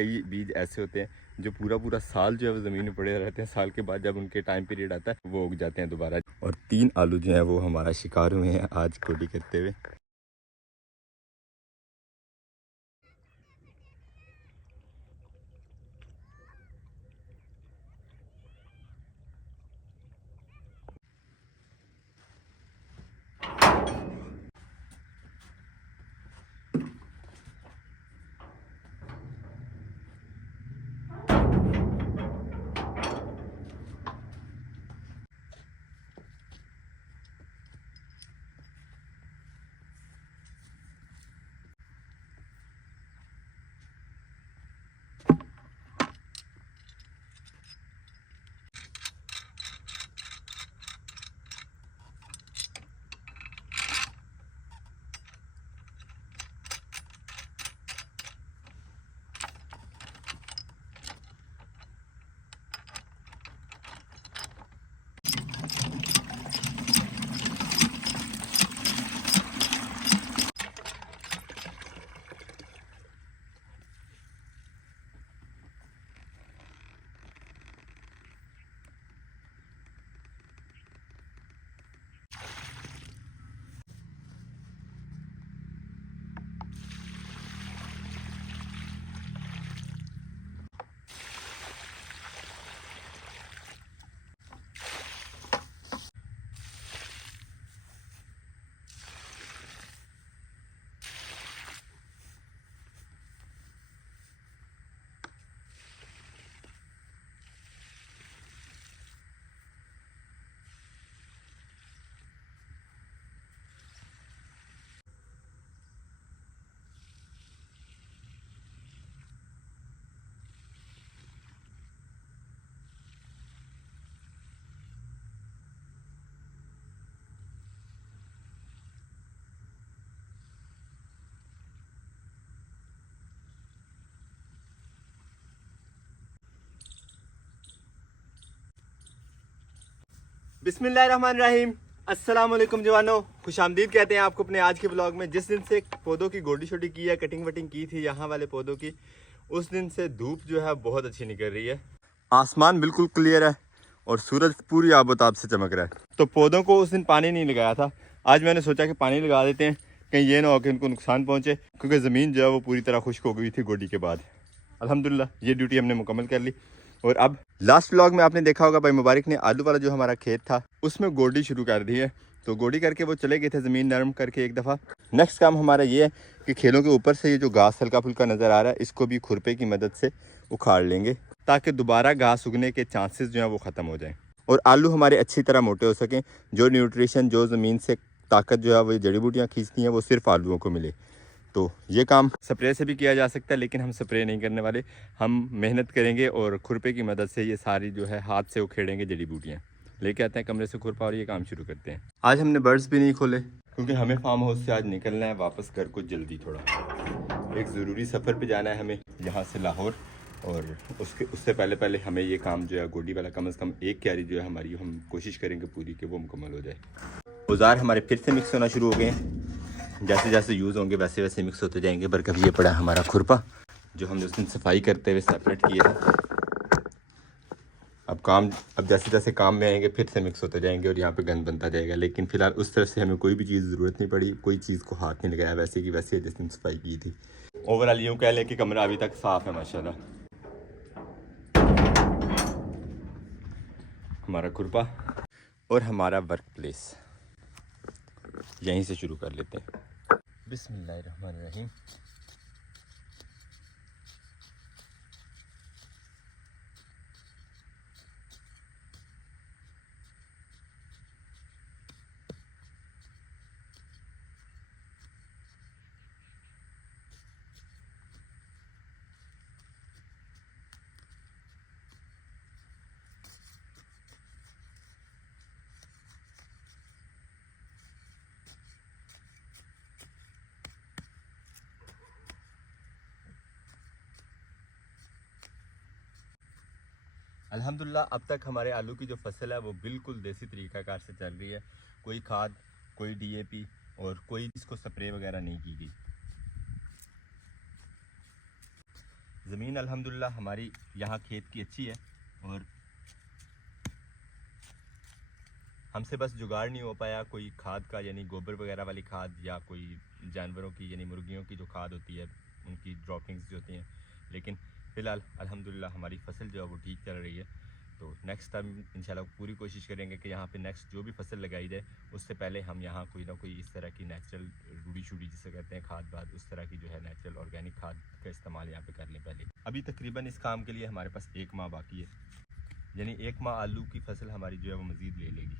कई बीज ऐसे होते हैं जो पूरा पूरा साल जो है वो ज़मीन में पड़े रहते हैं, साल के बाद जब उनके टाइम पीरियड आता है वो उग जाते हैं दोबारा। और 3 आलू जो हैं वो हमारा शिकार हुए हैं आज कोडी करते हुए। बिस्मिल्लाहिर्रहमानिर्रहीम, अस्सलाम वालेकुम जवानों, खुशामदीद कहते हैं आपको अपने आज के ब्लॉग में। जिस दिन से पौधों की गोडी छोटी की है, कटिंग वटिंग की थी यहाँ वाले पौधों की, उस दिन से धूप जो है बहुत अच्छी निकल रही है। आसमान बिल्कुल क्लियर है और सूरज पूरी आबोताब से चमक रहा है। तो पौधों को उस दिन पानी नहीं लगाया था, आज मैंने सोचा कि पानी लगा देते हैं, कहीं ये ना हो कि उनको नुकसान पहुँचे, क्योंकि ज़मीन जो है वो पूरी तरह खुश्क हो गई थी गोडी के बाद। अल्हम्दुलिल्लाह ये ड्यूटी हमने मुकम्मल कर ली। और अब लास्ट व्लॉग में आपने देखा होगा भाई मुबारक ने आलू वाला जो हमारा खेत था उसमें गोडी शुरू कर दी है। तो गोडी करके वो चले गए थे ज़मीन नरम करके एक दफ़ा। नेक्स्ट काम हमारा ये है कि खेलों के ऊपर से ये जो घास हल्का फुल्का नज़र आ रहा है इसको भी खुरपे की मदद से उखाड़ लेंगे, ताकि दोबारा घास उगने के चांसेस जो हैं वो ख़त्म हो जाएँ और आलू हमारे अच्छी तरह मोटे हो सकें। जो न्यूट्रिशन, जो ज़मीन से ताकत जो है वो जड़ी बूटियाँ खींचती हैं, वो सिर्फ आलूओं को मिले। तो ये काम स्प्रे से भी किया जा सकता है, लेकिन हम स्प्रे नहीं करने वाले। हम मेहनत करेंगे और खुरपे की मदद से ये सारी जो है हाथ से उखेड़ेंगे जड़ी बूटियाँ, लेके आते हैं कमरे से खुरपा और ये काम शुरू करते हैं। आज हमने बर्ड्स भी नहीं खोले क्योंकि हमें फार्म हाउस से आज निकलना है वापस घर को जल्दी। थोड़ा एक ज़रूरी सफ़र पे जाना है हमें यहाँ से लाहौर, और उससे पहले हमें ये काम जो है गोडी वाला कम से कम एक क्यारी जो है हमारी, हम कोशिश करेंगे पूरी कि वो मुकम्मल हो जाए। औजार हमारे फिर से मिक्स होना शुरू हो गए हैं, जैसे जैसे यूज़ होंगे वैसे वैसे मिक्स होते जाएंगे। पर कभी ये पड़ा हमारा खुरपा जो हमने उस दिन सफाई करते हुए सेपरेट किए थे। अब जैसे जैसे काम में आएंगे फिर से मिक्स होते जाएंगे और यहाँ पे गंद बनता जाएगा। लेकिन फ़िलहाल उस तरफ से हमें कोई भी चीज़ ज़रूरत नहीं पड़ी, कोई चीज़ को हाथ नहीं लगाया, वैसे की वैसे जिस दिन सफाई की थी। ओवरऑल यूँ कह लें कि कमरा अभी तक साफ़ है माशाल्लाह। हमारा खुरपा और हमारा वर्क प्लेस यहीं से शुरू कर लेते हैं। बिस्मिल्लाहिर्रहमानिर्रहीम। अल्हम्दुलिल्लाह अब तक हमारे आलू की जो फसल है वो बिल्कुल देसी तरीक़ाकार से चल रही है। कोई खाद, कोई डीएपी और कोई इसको स्प्रे वगैरह नहीं की गई। ज़मीन अल्हम्दुलिल्लाह हमारी यहाँ खेत की अच्छी है और हमसे बस जुगाड़ नहीं हो पाया कोई खाद का, यानी गोबर वगैरह वाली खाद या कोई जानवरों की यानी मुर्गियों की जो खाद होती है उनकी ड्रॉपिंग्स जो होती हैं। लेकिन फ़िलहाल अल्हम्दुलिल्लाह हमारी फसल जो है वो ठीक चल रही है। तो नेक्स्ट टाइम इंशाल्लाह पूरी कोशिश करेंगे कि यहाँ पे नेक्स्ट जो भी फसल लगाई जाए उससे पहले हम यहाँ कोई ना कोई इस तरह की नेचुरल रूढ़ी शूढ़ी जिसे कहते हैं खाद बाद, उस तरह की जो है नेचुरल ऑर्गेनिक खाद का इस्तेमाल यहाँ पे कर लें पहले। अभी तकरीबन इस काम के लिए हमारे पास 1 माह बाकी है, यानी 1 माह आलू की फसल हमारी जो है वो मज़ीद ले लेगी।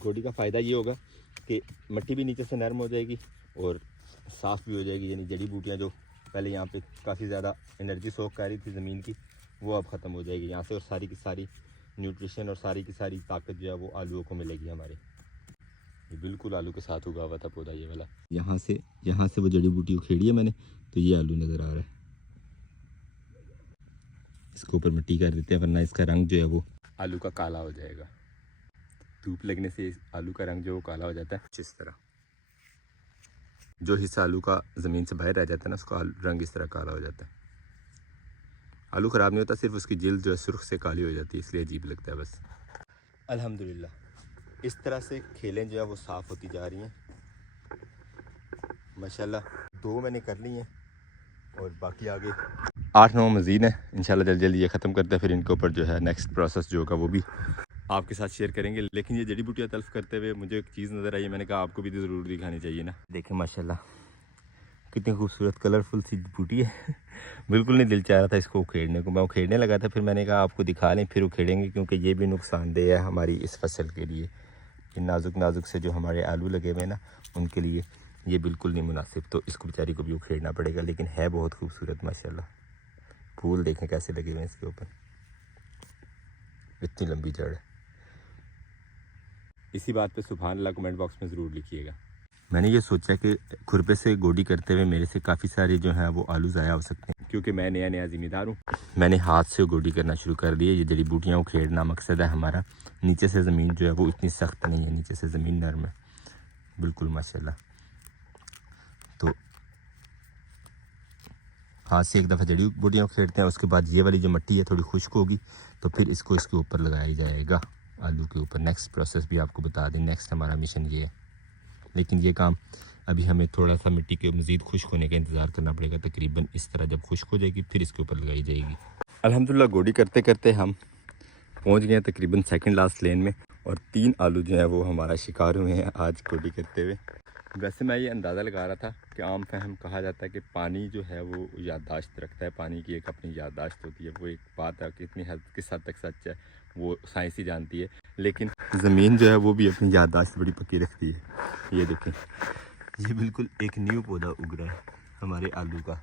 गोडी का फ़ायदा ये होगा कि मिट्टी भी नीचे से नरम हो जाएगी और साफ़ भी हो जाएगी, यानी जड़ी बूटियाँ जो पहले यहाँ पे काफ़ी ज़्यादा एनर्जी सोख कर रही थी ज़मीन की, वो अब ख़त्म हो जाएगी यहाँ से, और सारी की सारी न्यूट्रिशन और सारी की सारी ताकत जो है वो आलूओं को मिलेगी हमारे। ये बिल्कुल आलू के साथ उगा हुआ था पौधा ये वाला। यहाँ से वो जड़ी बूटी उखेड़ी है मैंने, तो ये आलू नज़र आ रहा है। इसके ऊपर मिट्टी कर देते हैं वरना इसका रंग जो है वो आलू का काला हो जाएगा। धूप लगने से आलू का रंग जो वो काला हो जाता है कुछ इस तरह। जो हिस्सा आलू का ज़मीन से बाहर रह जाता है ना, उसका रंग इस तरह काला हो जाता है। आलू ख़राब नहीं होता, सिर्फ उसकी जिल्द जो है सुर्ख से काली हो जाती है, इसलिए अजीब लगता है बस। अल्हम्दुलिल्लाह इस तरह से खेलें जो है वो साफ़ होती जा रही हैं माशाल्लाह। 2 मैंने कर ली हैं और बाकी आगे 8-9 मज़ीद हैं। इंशाल्लाह जल्दी जल्दी ये ख़त्म करते हैं, फिर इनके ऊपर जो है नेक्स्ट प्रोसेस जो होगा वो भी आपके साथ शेयर करेंगे। लेकिन ये जड़ी बूटियाँ तल्फ़ करते हुए मुझे एक चीज़ नज़र आई, मैंने कहा आपको भी तो ज़रूर दिखानी चाहिए ना। देखें माशाल्लाह कितनी खूबसूरत कलरफुल सी बूटी है बिल्कुल नहीं दिल चाह रहा था इसको उखेड़ने को, मैं उखेड़ने लगा था, फिर मैंने कहा आपको दिखा लें फिर उखेड़ेंगे, क्योंकि ये भी नुकसानदेह है हमारी इस फसल के लिए। इन नाजुक नाजुक से जो हमारे आलू लगे हुए हैं ना, उनके लिए ये बिल्कुल नहीं मुनासिब, तो इसको बेचारी को भी उखेड़ना पड़ेगा। लेकिन है बहुत खूबसूरत माशाल्लाह। फूल देखें कैसे लगे हुए हैं इसके ऊपर, इतनी लंबी जड़ है। इसी बात पे सुभान अल्लाह कमेंट बॉक्स में ज़रूर लिखिएगा। मैंने ये सोचा कि खुरपे से गोडी करते हुए मेरे से काफ़ी सारे जो हैं वो आलू ज़ाया हो सकते हैं, क्योंकि मैं नया नया ज़िम्मेदार हूँ। मैंने हाथ से गोडी करना शुरू कर दी है। ये जड़ी बूटियाँ उखेड़ना मकसद है हमारा। नीचे से ज़मीन जो है वो इतनी सख्त नहीं है, नीचे से ज़मीन नरम है बिल्कुल माशाल्लाह। तो हाथ से एक दफ़ा जड़ी बूटियाँ उखेड़ते हैं, उसके बाद ये वाली जो मिट्टी है थोड़ी खुश्क होगी तो फिर इसको इसके ऊपर लगाया जाएगा आलू के ऊपर। नेक्स्ट प्रोसेस भी आपको बता दें, नेक्स्ट हमारा मिशन ये है। लेकिन ये काम अभी हमें थोड़ा सा मिट्टी के मज़ीद खुश्क होने का इंतज़ार करना पड़ेगा। तकरीबन इस तरह जब खुश्क हो जाएगी फिर इसके ऊपर लगाई जाएगी। अल्हम्दुलिल्लाह गोडी करते करते हम पहुंच गए तकरीबन सेकंड लास्ट लेन में, और 3 आलू जो है वो हमारा शिकार हुए हैं आज गोडी करते हुए। वैसे मैं ये अंदाज़ा लगा रहा था कि आम फहम कहा जाता है कि पानी जो है वो याददाश्त रखता है, पानी की एक अपनी याददाश्त होती है। वो एक बात है कि इतनी हद किस हद तक सच है वो साइंस ही जानती है, लेकिन ज़मीन जो है वो भी अपनी याददाश्त बड़ी पक्की रखती है। ये देखें, ये बिल्कुल एक न्यू पौधा उग रहा है हमारे आलू का।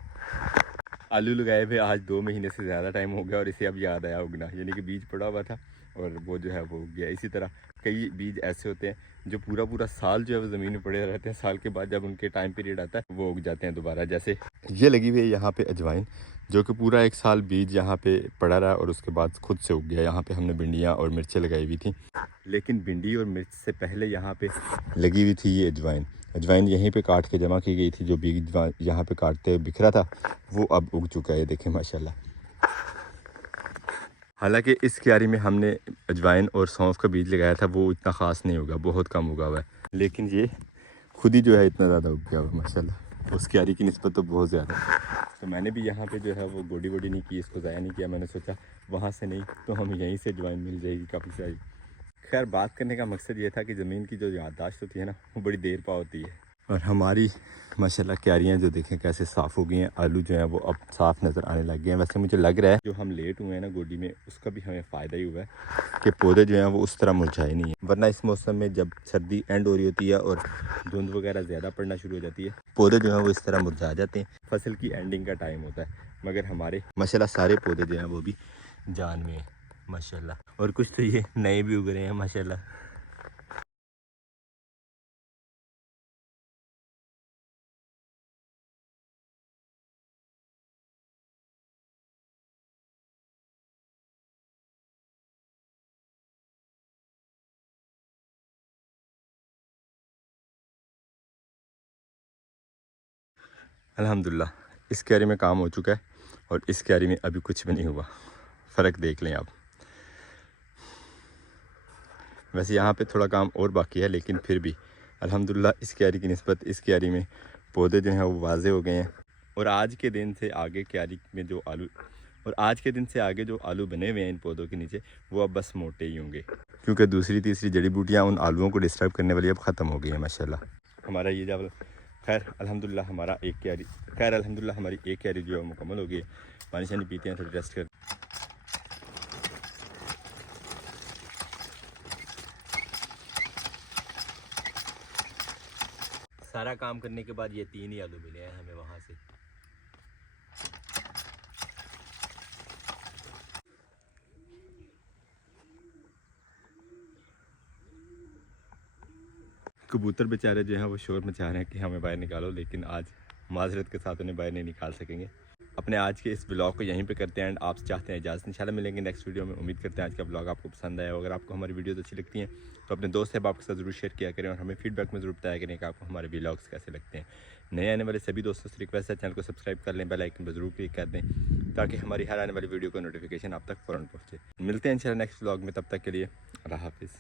आलू लगाए हुए आज 2 महीने से ज़्यादा टाइम हो गया और इसे अब याद आया उगना, यानी कि बीज पड़ा हुआ था और वो जो है वो उग गया। इसी तरह कई बीज ऐसे होते हैं जो पूरा पूरा साल जो है वो ज़मीन में पड़े रहते हैं, साल के बाद जब उनके टाइम पीरियड आता है वो उग जाते हैं दोबारा। जैसे ये लगी हुई है यहाँ पे अजवाइन, जो कि पूरा 1 साल बीज यहाँ पे पड़ा रहा और उसके बाद खुद से उग गया। यहाँ पे हमने भिंडियाँ और मिर्चें लगाई हुई थी, लेकिन भिंडी और मिर्च से पहले यहाँ पे लगी हुई थी ये अजवाइन। अजवाइन यहीं पे काट के जमा की गई थी, जो बीज यहाँ पे काटते बिखरा था वो अब उग चुका है, देखें माशाल्लाह। हालांकि इस क्यारी में हमने अजवाइन और सौंफ का बीज लगाया था, वो इतना ख़ास नहीं होगा, बहुत कम उगा हुआ है, लेकिन ये खुद ही जो है इतना ज़्यादा उग गया हुआ माशाल्लाह, उस क्यारी की निस्बत तो बहुत ज़्यादा। तो मैंने भी यहाँ पे जो है वो गोडी वोडी नहीं की, इसको ज़ाया नहीं किया। मैंने सोचा वहाँ से नहीं तो हमें यहीं से अजवाइन मिल जाएगी काफ़ी सारी। खैर बात करने का मकसद ये था कि ज़मीन की जो याददाश्त होती है ना वो बड़ी देर पा होती है। और हमारी माशाल्लाह क्यारियाँ जो देखें कैसे साफ़ हो गई हैं, आलू जो हैं वो अब साफ़ नज़र आने लग गए हैं। वैसे मुझे लग रहा है जो हम लेट हुए हैं ना गोडी में, उसका भी हमें फ़ायदा ही हुआ है कि पौधे जो हैं वो उस तरह मुरझाए नहीं हैं। वरना इस मौसम में जब सर्दी एंड हो रही होती है और धुंध वगैरह ज़्यादा पड़ना शुरू हो जाती है, पौधे जो हैं वो इस तरह मुरझा जाते हैं। फसल की एंडिंग का टाइम होता है, मगर हमारे माशाल्लाह सारे पौधे जो हैं वो भी जान में हैं माशाल्लाह, और कुछ तो ये नए भी उग रहे हैं माशाल्लाह। अल्हम्दुलिल्लाह इस क्यारी में काम हो चुका है और इस क्यारी में अभी कुछ भी नहीं हुआ। फ़र्क देख लें आप। वैसे यहाँ पे थोड़ा काम और बाकी है, लेकिन फिर भी अल्हम्दुलिल्लाह इस क्यारी की निस्बत इस क्यारी में पौधे जो हैं वो वाजे हो गए हैं। और आज के दिन से आगे क्यारी में जो आलू बने हुए हैं इन पौधों के नीचे, वो अब बस मोटे ही होंगे, क्योंकि दूसरी तीसरी जड़ी बूटियाँ उन आलूओं को डिस्टर्ब करने वाली अब ख़त्म हो गई हैं माशाल्लाह। हमारा ये चावल अल्हम्दुलिल्लाह हमारी एक क्यारी जो है मुकम्मल हो गई। पानी शानी पीते हैं, थोड़ी रेस्ट कर। सारा काम करने के बाद ये 3 ही आलू मिले हैं हमें वहाँ से। कबूतर बेचारे जो हैं वो शोर मचा रहे हैं कि हमें बाहर निकालो, लेकिन आज माजरत के साथ उन्हें बाहर नहीं निकाल सकेंगे। अपने आज के इस ब्लॉग को यहीं पे करते हैं एंड आप चाहते हैं इजाज़त। इंशाल्लाह मिलेंगे नेक्स्ट वीडियो में। उम्मीद करते हैं आज का ब्लॉग आपको पसंद आया। अगर आपको हमारी वीडियोस अच्छी लगती हैं तो अपने दोस्त अहबाब के साथ ज़रूर शेयर किया करें और हमें फीडबैक में ज़रूर बताया करें कि आपको हमारे ब्लॉग्स कैसे लगते हैं। नए आने वाले सभी दोस्तों से रिक्वेस्ट है चैनल को सब्सक्राइब कर लें, बेल आइकन पर ज़रूर क्लिक कर दें ताकि हमारी हर आने वाली वीडियो का नोटिफिकेशन आप तक फ़ौरन पहुँचे। मिलते हैं इंशाल्लाह नेक्स्ट ब्लॉग में, तब तक के लिए अल्लाह हाफिज़।